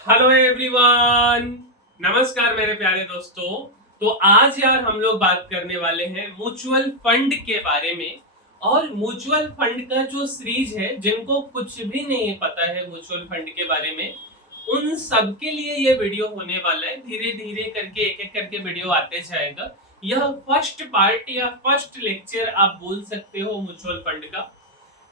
Hello everyone. नमस्कार मेरे प्यारे दोस्तों। तो आज यार हम लोग बात करने वाले हैं म्यूचुअल फंड के बारे में। और म्यूचुअल फंड का जो सीरीज है, जिनको कुछ भी नहीं पता है म्यूचुअल फंड के बारे में, उन सब के लिए ये वीडियो होने वाला है। धीरे धीरे करके एक एक करके वीडियो आते जाएगा। यह फर्स्ट पार्ट या फर्स्ट लेक्चर आप बोल सकते हो म्यूचुअल फंड का।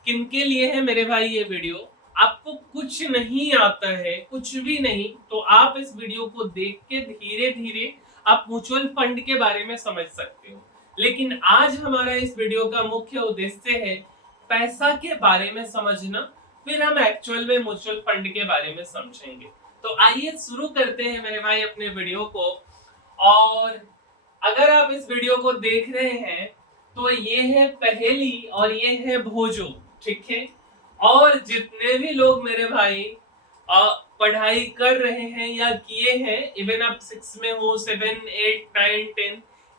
किनके लिए है मेरे भाई ये वीडियो? आपको कुछ नहीं आता है, कुछ भी नहीं, तो आप इस वीडियो को देख के धीरे धीरे आप म्यूचुअल फंड के बारे में समझ सकते हो। लेकिन आज हमारा इस वीडियो का मुख्य उद्देश्य है पैसा के बारे में समझना। फिर हम एक्चुअल में म्यूचुअल फंड के बारे में समझेंगे। तो आइए शुरू करते हैं मेरे भाई अपने वीडियो को। और अगर आप इस वीडियो को देख रहे हैं तो ये है पहेली और ये है भोजो, ठीक है। और जितने भी लोग मेरे भाई पढ़ाई कर रहे हैं या किए हैं, इवन आप 6 में हो, 7, 8, 9, 10,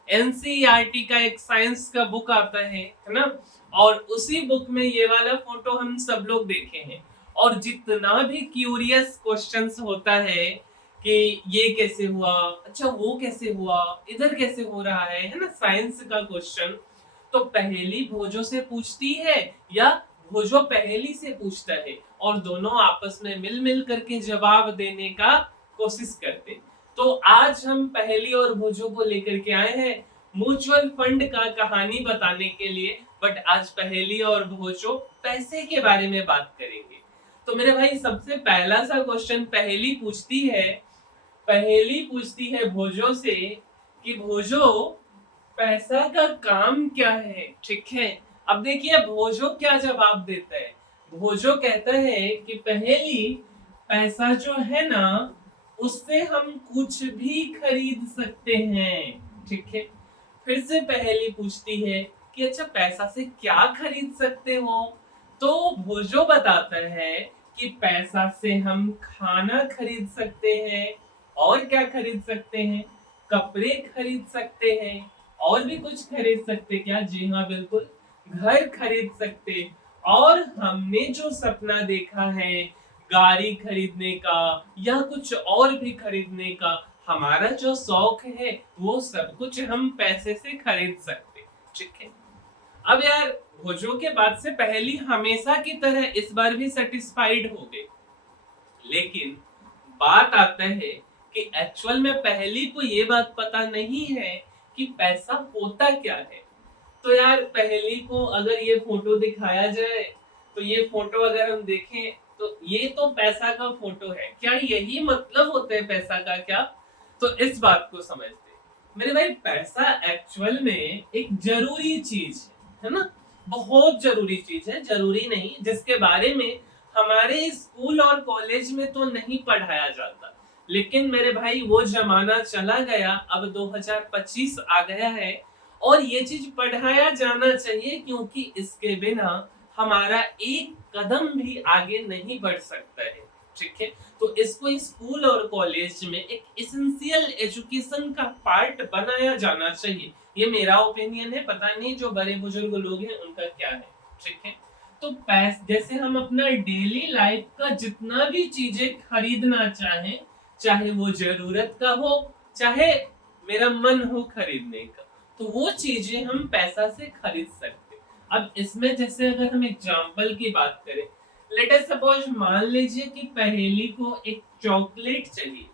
एनसीईआरटी का एक साइंस का बुक आता है ना। और उसी बुक में ये वाला फोटो हम सब लोग देखे हैं। और जितना भी क्यूरियस क्वेश्चंस होता है कि ये कैसे हुआ, अच्छा वो कैसे हुआ, इधर कैसे हो रहा है ना, साइंस का क्वेश्चन, तो पहेली भोजो से पूछती है या भोजो पहेली से पूछता है, और दोनों आपस में मिल मिल करके जवाब देने का कोशिश करते। तो आज हम पहेली और भोजो को लेकर के आए हैं म्यूचुअल फंड का कहानी बताने के लिए। बट आज पहेली और भोजो पैसे के बारे में बात करेंगे। तो मेरे भाई सबसे पहला सा क्वेश्चन पहेली पूछती है भोजो से कि भोजो, पैसा का काम क्या है, ठीक है। अब देखिए भोजो क्या जवाब देता है। भोजो कहता है कि पहेली, पैसा जो है ना, उससे हम कुछ भी खरीद सकते हैं, ठीक है। फिर से पहेली पूछती है कि अच्छा पैसा से क्या खरीद सकते हो। तो भोजो बताता है कि पैसा से हम खाना खरीद सकते हैं। और क्या खरीद सकते हैं? कपड़े खरीद सकते हैं। और भी कुछ खरीद सकते क्या? जी हाँ बिल्कुल, घर खरीद सकते। और हमने जो सपना देखा है गाड़ी खरीदने का या कुछ और भी खरीदने का, हमारा जो शौक है वो सब कुछ हम पैसे से खरीद सकते, ठीक है। अब यार भोजो के बाद से पहेली हमेशा की तरह इस बार भी सेटिस्फाइड हो गई। लेकिन बात आता है कि एक्चुअल में पहेली को ये बात पता नहीं है कि पैसा होता क्या है। तो यार पहेली को अगर ये फोटो दिखाया जाए, तो ये फोटो अगर हम देखें तो ये तो पैसा का फोटो है, क्या यही मतलब होता है पैसा का क्या? तो इस बात को समझते मेरे भाई, पैसा एक्चुअल में एक जरूरी चीज है ना। बहुत जरूरी चीज है, जरूरी नहीं जिसके बारे में हमारे स्कूल और कॉलेज में तो नहीं पढ़ाया जाता। लेकिन मेरे भाई वो जमाना चला गया, अब 2025 आ गया है और ये चीज पढ़ाया जाना चाहिए, क्योंकि इसके बिना हमारा एक कदम भी आगे नहीं बढ़ सकता है, ठीक है। तो इसको स्कूल और कॉलेज में एक एसेंशियल एजुकेशन का पार्ट बनाया जाना चाहिए। ये मेरा ओपिनियन है, पता नहीं जो बड़े बुजुर्ग लोग हैं उनका क्या है, ठीक है। तो जैसे हम अपना डेली लाइफ का जितना भी चीजें खरीदना चाहें, चाहे वो जरूरत का हो, चाहे मेरा मन हो खरीदने का, तो वो चीजें हम पैसा से खरीद सकते। अब इसमें जैसे अगर हम एग्जाम्पल की बात करें, लेट अस सपोज, मान लीजिए कि पहेली को एक चॉकलेट चाहिए,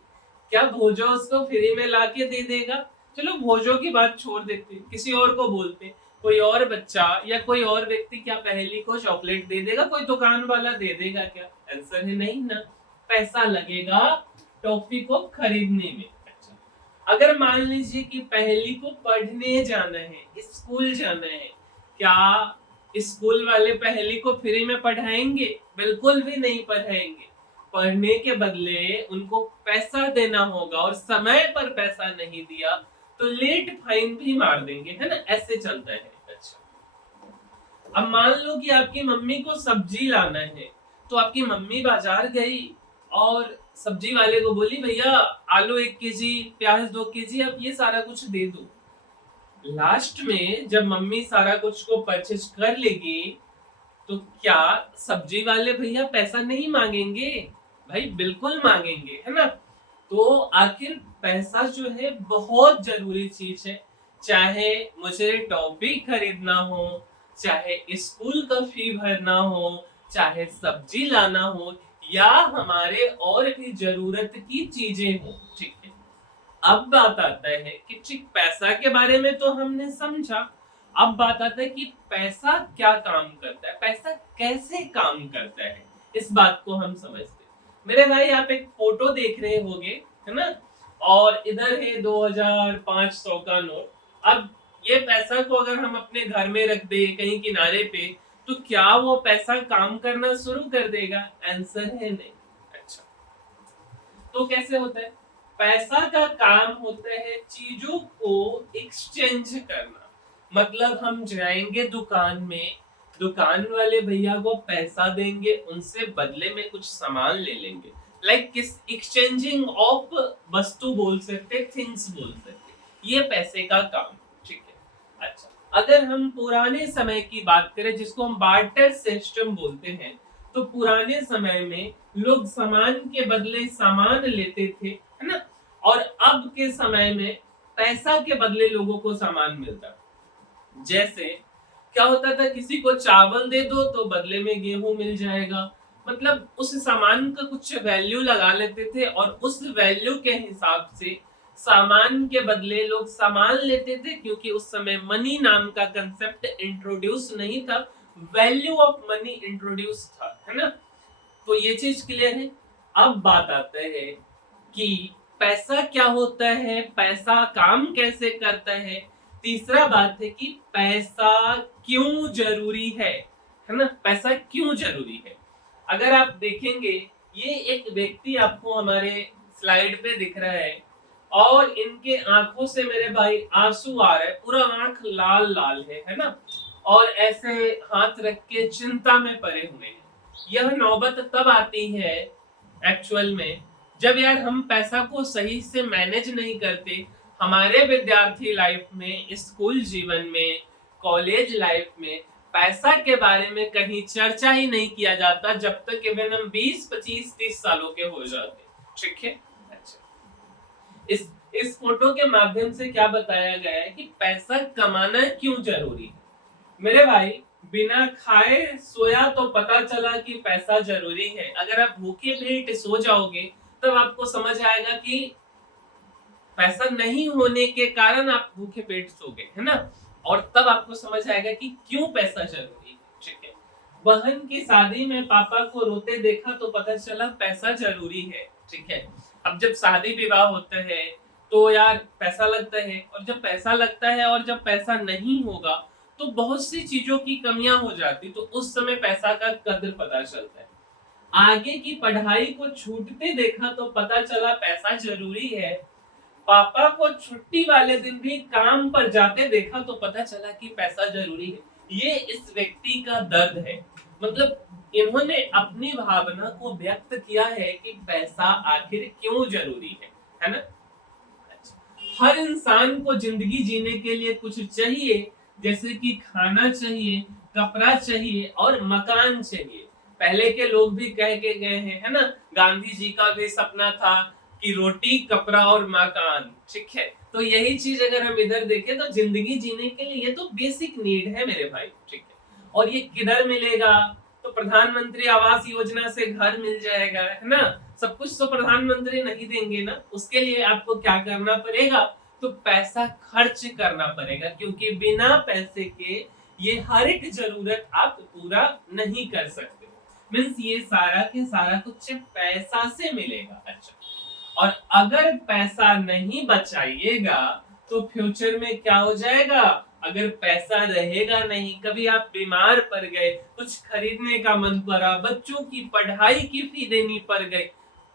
क्या भोजो उसको फ्री में लाके दे देगा? चलो भोजो की बात छोड़ देते, किसी और को बोलते, कोई और बच्चा या कोई और व्यक्ति क्या पहेली को चॉकलेट दे देगा? कोई दुकान वाला दे देगा क्या? आंसर है नहीं ना, पैसा लगेगा टॉफी को खरीदने में। अच्छा, अगर मान लीजिए कि पहेली को पढ़ने जाना है, स्कूल जाना है, क्या स्कूल वाले पहेली को फ्री में पढ़ाएंगे? बिल्कुल भी नहीं पढ़ाएंगे। पढ़ने के बदले उनको पैसा देना होगा, और समय पर पैसा नहीं दिया तो लेट फाइन भी मार देंगे, है ना, ऐसे चलता है। अच्छा, अब मान लो कि आपकी मम्मी को सब्जी लाना है, तो आपकी मम्मी बाजार गई और सब्जी वाले को बोली भैया आलू 1 केजी, प्याज 2 केजी, अब ये सारा कुछ दे दो। लास्ट में जब मम्मी सारा कुछ को परचेज कर लेगी, तो क्या सब्जी वाले भैया पैसा नहीं मांगेंगे? भाई बिल्कुल मांगेंगे, है ना। तो आखिर पैसा जो है बहुत जरूरी चीज है। चाहे मुझे टॉफी खरीदना हो, चाहे स्कूल का फी भरना हो, चाहे सब्जी लाना हो, या हमारे और भी जरूरत की चीजें हो, ठीक है। अब बात आता है कि ठीक पैसा के बारे में तो हमने समझा। अब बात आता है कि पैसा क्या काम करता है, पैसा कैसे काम करता है, इस बात को हम समझते हैं। मेरे भाई आप एक फोटो देख रहे होंगे, है ना। और इधर है 2500 का नोट। अब ये पैसा को अगर हम अपने घर में रख दे कहीं किनारे पे, तो क्या वो पैसा काम करना शुरू कर देगा? आंसर है नहीं। अच्छा, तो कैसे होता है? पैसा का काम होता है चीजों को एक्सचेंज करना। मतलब हम जाएंगे दुकान में, दुकान वाले भैया को पैसा देंगे, उनसे बदले में कुछ सामान ले लेंगे। लाइक किस एक्सचेंजिंग ऑफ वस्तु बोल सकते, थिंग्स बोल सकते, ये पैसे का काम, ठीक है। अच्छा, अगर हम पुराने समय की बात करें जिसको हम बार्टर सिस्टम बोलते हैं, तो पुराने समय में लोग सामान के बदले सामान लेते थे, है ना। और अब के समय में पैसा के बदले लोगों को सामान मिलता। जैसे क्या होता था, किसी को चावल दे दो तो बदले में गेहूं मिल जाएगा। मतलब उस सामान का कुछ वैल्यू लगा लेते थे और उस वैल्यू के हिसाब से सामान के बदले लोग सामान लेते थे, क्योंकि उस समय मनी नाम का कंसेप्ट इंट्रोड्यूस नहीं था, वैल्यू ऑफ मनी इंट्रोड्यूस था, है ना। तो ये चीज क्लियर है। अब बात आता है कि पैसा क्या होता है, पैसा काम कैसे करता है। तीसरा बात है कि पैसा क्यों जरूरी है ना। पैसा क्यों जरूरी है? अगर आप देखेंगे, ये एक व्यक्ति आपको हमारे स्लाइड पे दिख रहा है, और इनके आंखों से मेरे भाई आंसू आ रहा है, पूरा आंख लाल लाल है ना। और ऐसे हाथ रख के चिंता में पड़े हुए हैं। यह नौबत तब आती है एक्चुअल में, जब यार हम पैसा को सही से मैनेज नहीं करते। हमारे विद्यार्थी लाइफ में, स्कूल जीवन में, कॉलेज लाइफ में पैसा के बारे में कहीं चर्चा ही नहीं किया जाता, जब तक इवन हम 20, 25, 30 सालों के हो जाते, ठीक है। अच्छा, इस फोटो के माध्यम से क्या बताया गया है कि पैसा कमाना क्यों जरूरी है। मेरे भाई, बिना खाए सोया तो पता चला कि पैसा जरूरी है। अगर आप भूखे पेट सो जाओगे तब आपको समझ आएगा कि पैसा नहीं होने के कारण आप भूखे पेट सो गए, है ना। और तब आपको समझ आएगा कि क्यों पैसा जरूरी है, ठीक है। बहन की शादी में पापा को रोते देखा तो पता चला पैसा जरूरी है, ठीक है। अब जब शादी विवाह होता है तो यार पैसा लगता है, और जब पैसा लगता है और जब पैसा नहीं होगा तो बहुत सी चीजों की कमियां हो जाती, तो उस समय पैसा का कदर पता चलता है। आगे की पढ़ाई को छूटते देखा तो पता चला पैसा जरूरी है। पापा को छुट्टी वाले दिन भी काम पर जाते देखा तो पता चला कि पैसा जरूरी है। ये इस व्यक्ति का दर्द है। मतलब इन्होंने अपनी भावना को व्यक्त किया है कि पैसा आखिर क्यों जरूरी है ना। अच्छा, हर इंसान को जिंदगी जीने के लिए कुछ चाहिए, जैसे कि खाना चाहिए, कपड़ा चाहिए और मकान चाहिए। पहले के लोग भी कह के गए हैं, है ना। गांधी जी का भी सपना था कि रोटी, कपड़ा और मकान, ठीक है। तो यही चीज अगर हम इधर देखें तो जिंदगी जीने के लिए ये तो बेसिक नीड है मेरे भाई, ठीक है। और ये किधर मिलेगा? तो प्रधानमंत्री आवास योजना से घर मिल जाएगा, है ना। सब कुछ तो प्रधानमंत्री नहीं देंगे ना, उसके लिए आपको क्या करना पड़ेगा? तो पैसा खर्च करना पड़ेगा, क्योंकि बिना पैसे के ये हर एक जरूरत आप पूरा नहीं कर सकते। मीन्स ये सारा के सारा कुछ पैसा से मिलेगा। अच्छा, और अगर पैसा नहीं बचाइएगा तो फ्यूचर में क्या हो जाएगा? अगर पैसा रहेगा नहीं, कभी आप बीमार पड़ गए, कुछ खरीदने का मन पड़ा, बच्चों की पढ़ाई की फी देनी पड़ गई,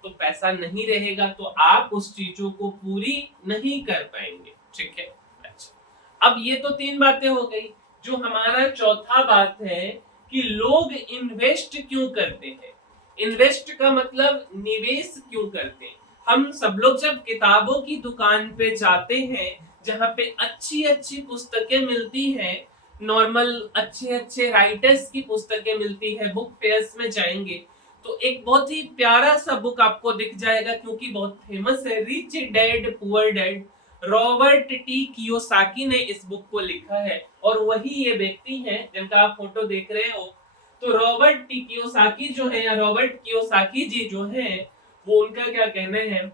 तो पैसा नहीं रहेगा तो आप उस चीजों को पूरी नहीं कर पाएंगे, ठीक है। अच्छा, अब ये तो 3 बातें हो गई। जो हमारा चौथा बात है कि लोग इन्वेस्ट क्यों करते हैं। इन्वेस्ट का मतलब निवेश क्यों करते हैं। हम सब लोग जब किताबों की दुकान पे जाते हैं, जहाँ पे अच्छी अच्छी पुस्तकें मिलती हैं, नॉर्मल अच्छे अच्छे राइटर्स की पुस्तकें मिलती है, बुक फेयर्स में जाएंगे तो एक बहुत ही प्यारा सा बुक आपको दिख जाएगा, क्योंकि बहुत फेमस है, rich dad poor dad. Robert T Kiyosaki ने इस बुक को लिखा है, और वही ये व्यक्ति हैं जिनका आप फोटो देख रहे हो। तो रॉबर्ट टी कियोसाकी जो है, या रॉबर्ट कियोसाकी जी जो है, वो उनका क्या कहना है,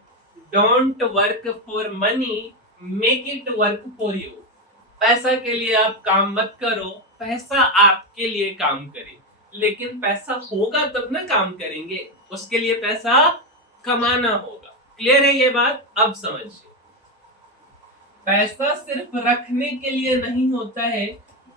don't work for money, make it work for you. पैसा के लिए आप काम मत करो, पैसा आपके लिए काम करे। लेकिन पैसा होगा तब ना काम करेंगे, उसके लिए पैसा कमाना होगा। क्लियर है ये बात? अब समझिए, पैसा सिर्फ रखने के लिए नहीं होता है,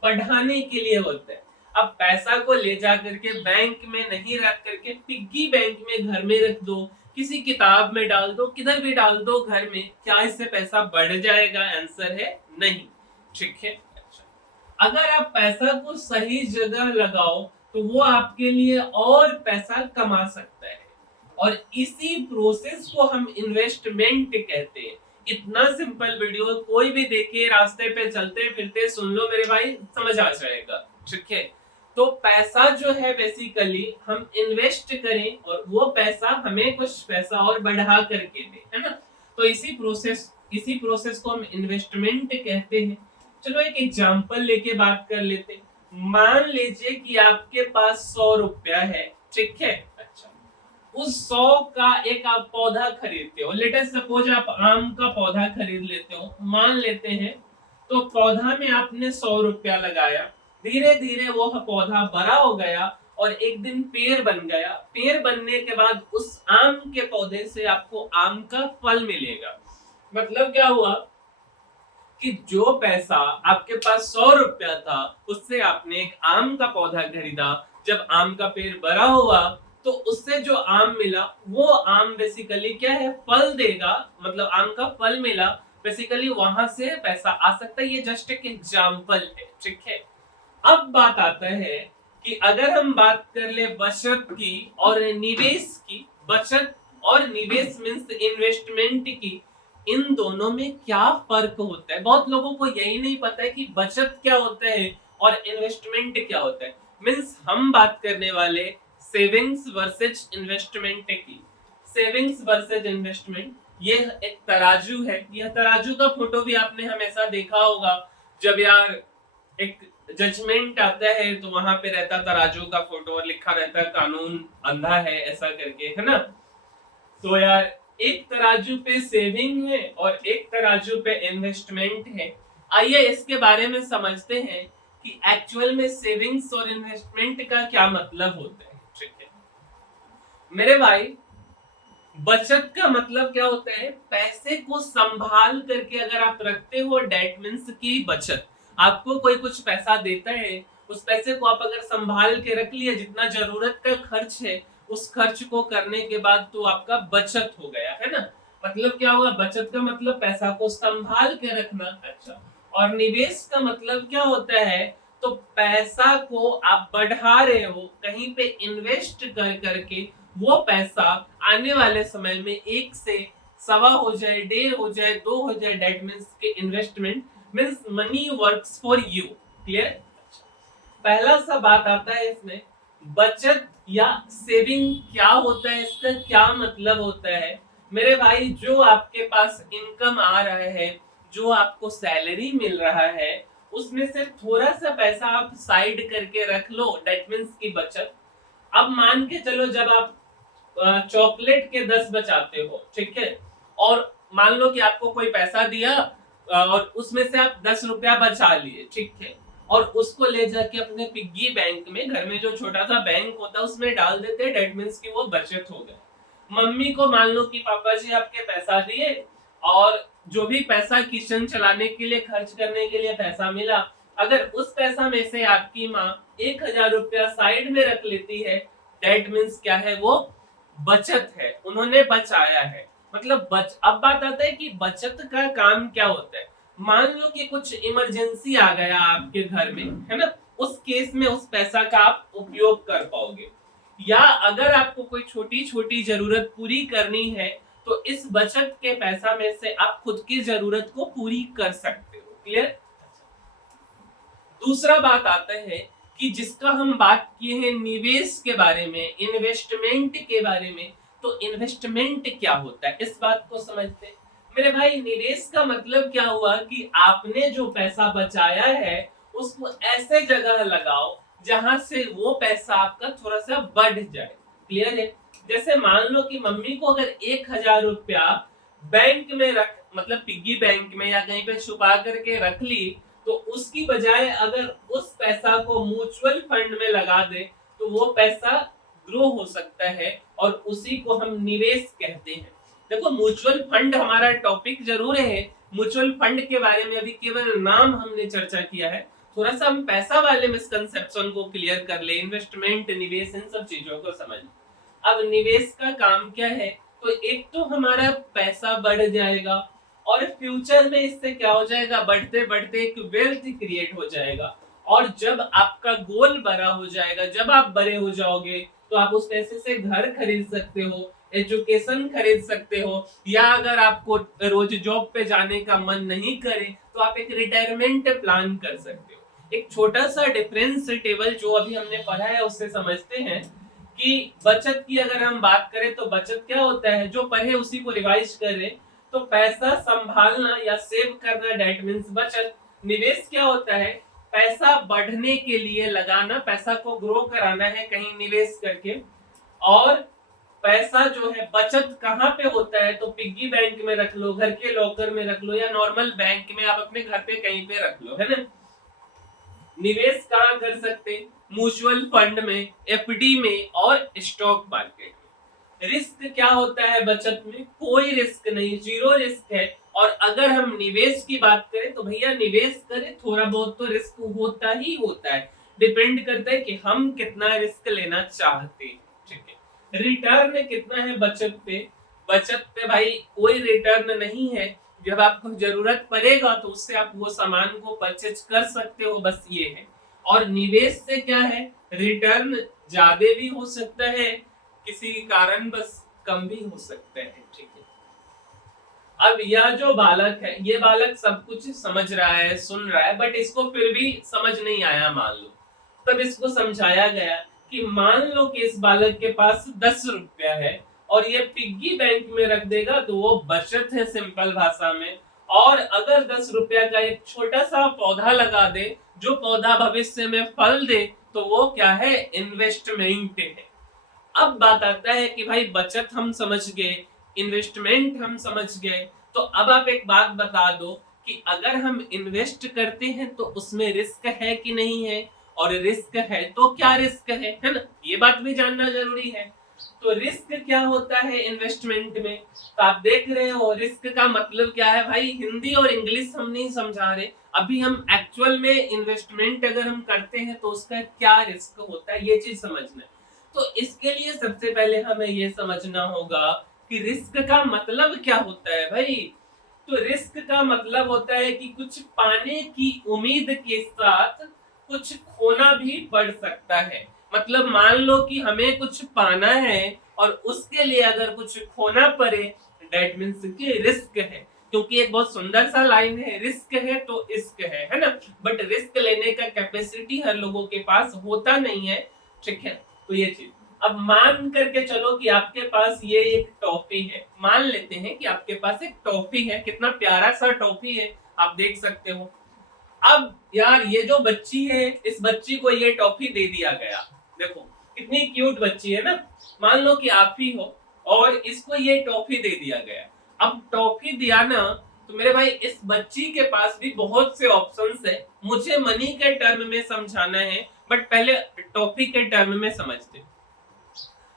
बढ़ाने के लिए होता है। अब पैसा को ले जा करके बैंक में नहीं रख करके पिग्गी बैंक में घर में रख दो, किसी किताब में डाल दो, किधर भी डाल दो घर में, क्या इससे पैसा बढ़ जाएगा? आंसर है नहीं। ठीक है, अच्छा। अगर आप पैसा को सही जगह लगाओ तो वो आपके लिए और पैसा कमा सकता है, और इसी प्रोसेस को हम इन्वेस्टमेंट कहते हैं। इतना सिंपल वीडियो कोई भी देखे, रास्ते पे चलते फिरते सुन लो मेरे भाई, समझ आ जाएगा। ठीक है, तो पैसा जो है बेसिकली हम इन्वेस्ट करें और वो पैसा हमें कुछ पैसा और बढ़ा करके दे, है ना। तो इसी प्रोसेस को हम इन्वेस्टमेंट कहते हैं। चलो एक एग्जांपल लेके बात कर लेते हैं। मान लीजिए कि आपके पास 100 रुपया है, ठीक है, अच्छा। उस 100 का एक आप पौधा खरीदते हो, लेट अस सपोज आप आम का पौधा खरीद लेते हो, मान लेते हैं। तो पौधा में आपने 100 रुपया लगाया, धीरे धीरे वो पौधा बड़ा हो गया और एक दिन पेड़ बन गया। पेड़ बनने के बाद उस आम के पौधे से आपको आम का फल मिलेगा। मतलब क्या हुआ कि जो पैसा आपके पास 100 रुपया था, उससे आपने एक आम का पौधा खरीदा। जब आम का पेड़ बड़ा हुआ तो उससे जो आम मिला, वो आम बेसिकली क्या है, फल देगा। मतलब आम का फल मिला, बेसिकली वहां से पैसा आ सकता है। ये जस्ट एक एग्जांपल है, ठीक है। अब बात आता है कि अगर हम बात कर ले बचत की और निवेश की, बचत और निवेश मींस इन्वेस्टमेंट की, इन दोनों में क्या फर्क होता है। बहुत लोगों को यही नहीं पता है कि बचत क्या होता है और इन्वेस्टमेंट क्या होता है। मींस हम बात करने वाले सेविंग्स वर्सेस इन्वेस्टमेंट की। सेविंग्स वर्सेस इन्वेस्टमेंट, ये एक तराजू है। यह तराजू का फोटो भी आपने हमेशा देखा होगा। जब यार एक जजमेंट आता है तो वहां पे रहता तराजू का फोटो और लिखा रहता है कानून अंधा है, ऐसा करके, है ना। तो यार एक तराजू पे सेविंग है और एक तराजू पे इन्वेस्टमेंट है। आइए इसके बारे में समझते हैं कि एक्चुअल में सेविंग्स और इन्वेस्टमेंट का क्या मतलब होता है। ठीक है मेरे भाई, बचत का मतलब क्या होता है, पैसे को संभाल करके अगर आप रखते हो, डेट मींस की बचत। आपको कोई कुछ पैसा देता है, उस पैसे को आप अगर संभाल के रख लिया, जितना जरूरत का खर्च है उस खर्च को करने के बाद तो आपका बचत हो गया, है ना। मतलब क्या हुआ, बचत का मतलब पैसा को संभाल के रखना। अच्छा, और निवेश का मतलब क्या होता है, तो पैसा को आप बढ़ा रहे हो, कहीं पे इन्वेस्ट कर करके वो पैसा आने वाले समय में 1 से सवा हो जाए, 1.5 हो जाए, 2 हो जाए, डेट मींस के investment means money works for you. Clear? पहला सा बात आता है इसमें, बचत या सेविंग क्या होता है, इसका क्या मतलब होता है। मेरे भाई, जो आपके पास इनकम आ रहा है, जो आपको सैलरी मिल रहा है, उसमें से थोड़ा सा पैसा आप साइड करके रख लो, डेट मींस की बचत। अब मान के चलो, जब आप चॉकलेट के 10 बचाते हो, ठीक है, और मान लो कि आपको कोई पैसा दिया और उसमें से आप 10 रुपया बचा लिए, ठीक है, और उसको ले जाके अपने पिग्गी बैंक में, घर में जो छोटा सा बैंक होता है उसमें डाल देते हैं, डेट मींस की वो बचत हो गया। मम्मी को मान लो कि पापा जी आपके पैसा दिए, और जो भी पैसा किचन चलाने के लिए, खर्च करने के लिए पैसा मिला, अगर उस पैसा में से आपकी माँ 1000 रुपया साइड में रख लेती है, डेट मींस क्या है, वो बचत है, उन्होंने बचाया है। मतलब अब बात आता है कि बचत का काम क्या होता है। मान लो कि कुछ इमरजेंसी आ गया आपके घर में, है ना, उस केस में उस पैसा का आप उपयोग कर पाओगे। या अगर आपको कोई छोटी छोटी जरूरत पूरी करनी है, तो इस बचत के पैसा में से आप खुद की जरूरत को पूरी कर सकते हो। क्लियर? दूसरा बात आता है कि जिसका हम बात किए हैं निवेश के बारे में, इन्वेस्टमेंट के बारे में। तो इन्वेस्टमेंट क्या होता है, इस बात को समझते हैं। मेरे भाई, निवेश का मतलब क्या हुआ कि आपने जो पैसा बचाया है उसको ऐसे जगह लगाओ जहां से वो पैसा आपका थोड़ा सा बढ़ जाए। क्लियर है? जैसे मान लो कि मम्मी को अगर 1,000 रुपया बैंक में रख, मतलब पिग्गी बैंक में या कहीं पे छुपा करके रख ली, तो उसकी बजाय अगर उस पैसा को म्यूचुअल फंड में लगा दे तो वो पैसा ग्रो हो सकता है, और उसी को हम निवेश कहते हैं। देखो, म्यूचुअल फंड हमारा टॉपिक जरूर है, म्यूचुअल फंड के बारे में अभी केवल नाम हमने चर्चा किया है। थोड़ा सा हम पैसा वाले मिसकंसेप्शन को क्लियर कर ले, इन्वेस्टमेंट, निवेश, इन सब चीजों को समझ। अब निवेश का काम क्या है? तो एक तो हमारा पैसा बढ़ जाएगा, और फ्यूचर में इससे क्या हो जाएगा, बढ़ते बढ़ते एक वेल्थ क्रिएट हो जाएगा। और जब आपका गोल बड़ा हो जाएगा, जब आप बड़े हो जाओगे, तो आप उस पैसे से घर खरीद सकते हो, एजुकेशन खरीद सकते हो, या अगर आपको रोज जॉब पे जाने का मन नहीं करे तो आप एक रिटायरमेंट प्लान कर सकते हो। एक छोटा सा डिफरेंस टेबल जो अभी हमने पढ़ा है उससे समझते हैं कि बचत की अगर हम बात करें तो बचत क्या होता है, जो पढ़े उसी को रिवाइज करें। तो पैसा संभालना या सेव करना, दैट मींस बचत। निवेश क्या होता है? पैसा बढ़ने के लिए लगाना, पैसा को ग्रो कराना है कहीं निवेश करके। और पैसा जो है बचत कहाँ पे होता है? तो पिग्गी बैंक में रख लो, घर के लॉकर में रख लो, या नॉर्मल बैंक में, आप अपने घर पे कहीं पे रख लो, है ना। निवेश कहाँ कर सकते? म्यूचुअल फंड में, एफडी में और स्टॉक मार्केट में। रिस्क क्या होता है बचत में? कोई रिस्क नहीं, जीरो रिस्क है। और अगर हम निवेश की बात करें तो भैया निवेश करें, थोड़ा बहुत तो रिस्क होता ही होता है, डिपेंड करता है कि हम कितना रिस्क लेना चाहते हैं। ठीक है, रिटर्न कितना है बचत पे? बचत पे भाई कोई रिटर्न नहीं है। जब आपको जरूरत पड़ेगा तो उससे आप वो सामान को परचेज कर सकते हो, बस ये है। और निवेश से क्या है, रिटर्न ज्यादा भी हो सकता है, किसी कारण बस कम भी हो सकता है। ठीक है, अब यह जो बालक है, ये बालक सब कुछ समझ रहा है, सुन रहा है, बट इसको फिर भी समझ नहीं आया मान लो। तब इसको समझाया गया कि मान लो कि इस बालक के पास 10 रुपया है और ये पिग्गी बैंक में रख देगा तो वो बचत है, सिंपल भाषा में। और अगर 10 रुपया का एक छोटा सा पौधा लगा दे, जो पौधा भविष्य में फल दे, तो वो क्या है, इन्वेस्टमेंट है। अब बात आता है कि भाई बचत हम समझ गए, इन्वेस्टमेंट हम समझ गए, तो अब आप एक बात बता दो कि अगर हम इन्वेस्ट करते हैं तो उसमें रिस्क है कि नहीं है, और रिस्क है तो क्या रिस्क है ना, ये बात भी जानना जरूरी है। तो रिस्क क्या होता है इन्वेस्टमेंट में? तो आप देख रहे हो रिस्क का मतलब क्या है भाई, हिंदी और इंग्लिश हम नहीं समझा रहे, अभी हम एक्चुअल में इन्वेस्टमेंट अगर हम करते हैं तो उसका क्या रिस्क होता है, ये चीज समझना है। तो इसके लिए सबसे पहले हमें ये समझना होगा कि रिस्क का मतलब क्या होता है भाई। तो रिस्क का मतलब होता है कि कुछ पाने की उम्मीद के साथ कुछ खोना भी पड़ सकता है। मतलब मान लो कि हमें कुछ पाना है और उसके लिए अगर कुछ खोना पड़े, दैट मींस कि रिस्क है। क्योंकि एक बहुत सुंदर सा लाइन है, रिस्क है तो इश्क है ना। बट रिस्क लेने का कैपेसिटी हर लोगों के पास होता नहीं है। ठीक है, तो ये चीज। अब मान करके चलो कि आपके पास ये एक टॉफी है, मान लेते हैं कि आपके पास एक टॉफी है, कितना प्यारा सा टॉफी है, आप देख सकते हो। अब यार ये जो बच्ची है, इस बच्ची को ये टॉफी दे दिया गया, देखो कितनी क्यूट बच्ची है ना। मान लो कि आप ही हो और इसको ये टॉफी दे दिया गया। अब टॉफी दिया ना, तो मेरे भाई इस बच्ची के पास भी बहुत से ऑप्शंस है। मुझे मनी के टर्म में समझाना है, बट पहले टॉफी के टर्म में समझते।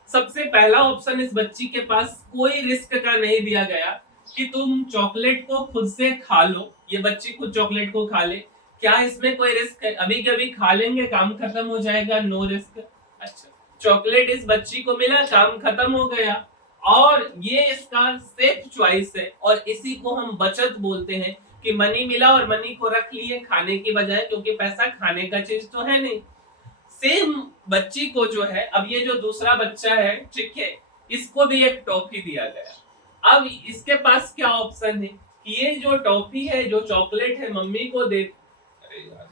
सबसे पहला ऑप्शन, इस बच्ची के पास कोई रिस्क का नहीं दिया गया कि तुम चॉकलेट को खुद से खा लो, ये बच्ची खुद चॉकलेट को खा ले। क्या इसमें कोई रिस्क है? अभी कभी खा लेंगे, काम खत्म हो जाएगा, नो रिस्क। अच्छा, चॉकलेट इस बच्ची को मिला, काम खत्म हो गया, और ये इसका सेफ चॉइस है, और इसी को हम बचत बोलते हैं कि मनी मिला और मनी को रख लिए खाने की बजाय, क्योंकि पैसा खाने का चीज तो है नहीं। सेम बच्ची को जो है, अब ये जो दूसरा बच्चा है, ठीक है, इसको भी एक टॉफी दिया गया। अब इसके पास क्या ऑप्शन है कि ये जो टॉफी है, जो चॉकलेट है, मम्मी को दे, अरे यार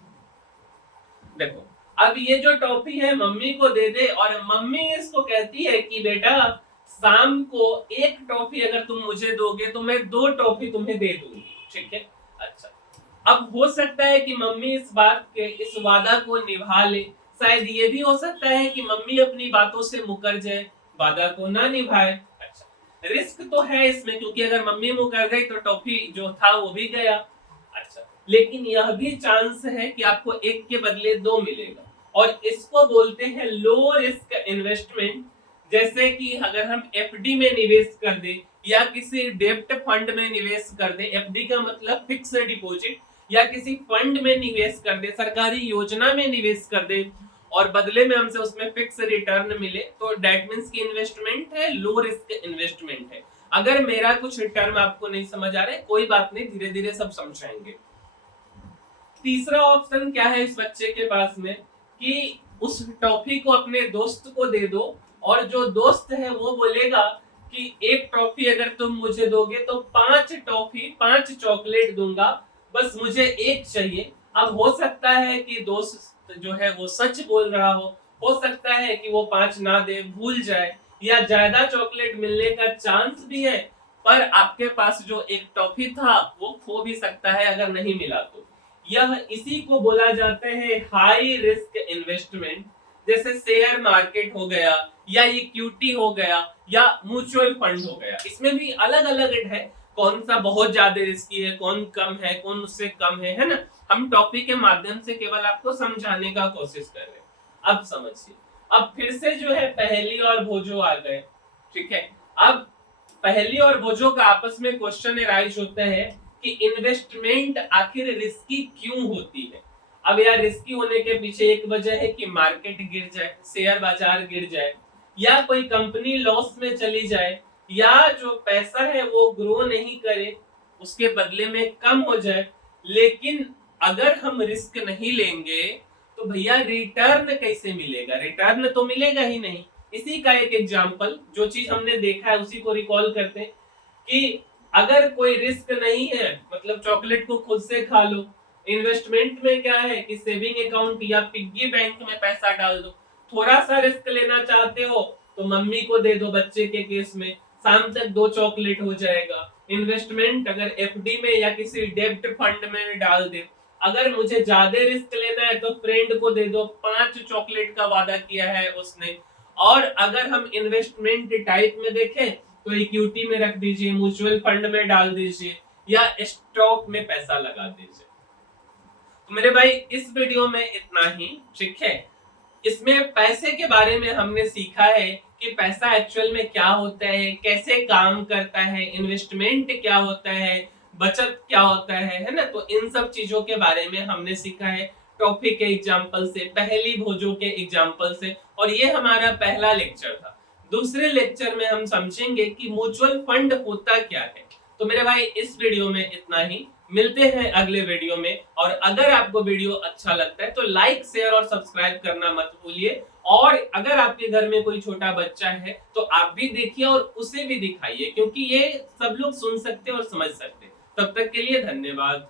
देखो, अब ये जो टॉफी है मम्मी को दे दे और मम्मी इसको कहती है कि बेटा शाम को एक टॉफी अगर तुम मुझे दोगे तो मैं 2 टॉफी तुम्हें दे दूंगी, ठीक है। अच्छा, अब हो सकता है कि मम्मी इस वादा को निभा ले, शायद ये भी हो सकता है कि मम्मी अपनी बातों से मुकर जाए, वादा को ना निभाए। अच्छा, रिस्क तो है इसमें, क्योंकि अगर मम्मी मुकर गई तो टॉफी जो था वो भी गया। अच्छा, लेकिन यह भी चांस है कि आपको एक के बदले 2 मिलेगा, और इसको बोलते हैं लो रिस्क इन्वेस्टमेंट। जैसे कि अगर हम एफडी में निवेश कर दे या किसी डेब्ट फंड में निवेश कर दे, एफडी का मतलब फिक्स डिपॉजिट, या किसी फंड में निवेश कर दे, सरकारी योजना में निवेश कर दे और बदले में हमसे उसमें फिक्स रिटर्न मिले, तो दैट मींस की इन्वेस्टमेंट है, लो रिस्क इन्वेस्टमेंट है। अगर मेरा कुछ टर्म आपको नहीं समझ आ रहा है, कोई बात नहीं, धीरे धीरे सब समझाएंगे। तीसरा ऑप्शन क्या है इस बच्चे के पास में कि उस टॉफी को अपने दोस्त को दे दो, और जो दोस्त है वो बोलेगा कि एक टॉफी अगर तुम मुझे दोगे तो 5 टॉफी 5 चॉकलेट दूंगा, बस मुझे एक चाहिए। अब हो सकता है कि दोस्त जो है वो सच बोल रहा हो सकता है कि वो 5 ना दे, भूल जाए, या ज्यादा चॉकलेट मिलने का चांस भी है, पर आपके पास जो एक टॉफी था वो खो भी सकता है अगर नहीं मिला तो। यह इसी को बोला जाता है हाई रिस्क इन्वेस्टमेंट। जैसे शेयर मार्केट हो गया, या इक्विटी हो गया, या म्यूचुअल फंड हो गया, इसमें भी अलग अलग है, कौन सा बहुत ज्यादा रिस्की है, कौन कम है, कौन उससे कम है ना। हम टॉपिक के माध्यम से केवल आपको समझाने का कोशिश कर रहे हैं। अब समझिए, अब फिर से जो है पहेली और भोजो आ गए, ठीक है। अब पहेली और भोजो का आपस में क्वेश्चन राइज होता है कि इन्वेस्टमेंट आखिर रिस्की क्यों होती है। अब यार रिस्की होने के पीछे एक वजह है कि मार्केट गिर जाए, शेयर बाजार गिर जाए, या कोई कंपनी लॉस में चली जाए, या जो पैसा है वो ग्रो नहीं करे, उसके बदले में कम हो जाए। लेकिन अगर हम रिस्क नहीं लेंगे तो भैया रिटर्न कैसे मिलेगा? रिटर्न तो मिलेगा ही नहीं। इसी का एक एग्जांपल, जो चीज हमने देखा है उसी को रिकॉल करते हैं कि अगर कोई रिस्क नहीं है, मतलब चॉकलेट को खुद से खा लो। इन्वेस्टमेंट में क्या है कि सेविंग अकाउंट या पिग्गी बैंक में पैसा डाल दो। थोड़ा सा रिस्क लेना चाहते हो तो मम्मी को दे दो, बच्चे के केस में शाम तक 2 चॉकलेट हो जाएगा। इन्वेस्टमेंट अगर एफडी में या किसी डेब्ट फंड में डाल दे। अगर मुझे ज्यादा रिस्क लेना है तो फ्रेंड को दे दो, 5 चॉकलेट का वादा किया है उसने। और अगर हम इन्वेस्टमेंट टाइप में देखें तो इक्विटी में रख दीजिए, म्यूचुअल फंड में डाल दीजिए, या स्टॉक में पैसा लगा दीजिए। तो मेरे भाई इस वीडियो में इतना ही, ठीक है। इसमें पैसे के बारे में हमने सीखा है कि पैसा एक्चुअल में क्या होता है, कैसे काम करता है, इन्वेस्टमेंट क्या होता है, बचत क्या होता है ना। तो इन सब चीजों के बारे में हमने सीखा है टॉपिक के एग्जांपल से, पहली भोजों के एग्जांपल से, और ये हमारा पहला लेक्चर था। दूसरे लेक्चर में हम समझेंगे कि म्यूचुअल फंड होता क्या है। तो मेरे भाई इस वीडियो में इतना ही, मिलते हैं अगले वीडियो में। और अगर आपको वीडियो अच्छा लगता है तो लाइक, शेयर और सब्सक्राइब करना मत भूलिए। और अगर आपके घर में कोई छोटा बच्चा है तो आप भी देखिए और उसे भी दिखाइए, क्योंकि ये सब लोग सुन सकते और समझ सकते। तब तक के लिए धन्यवाद।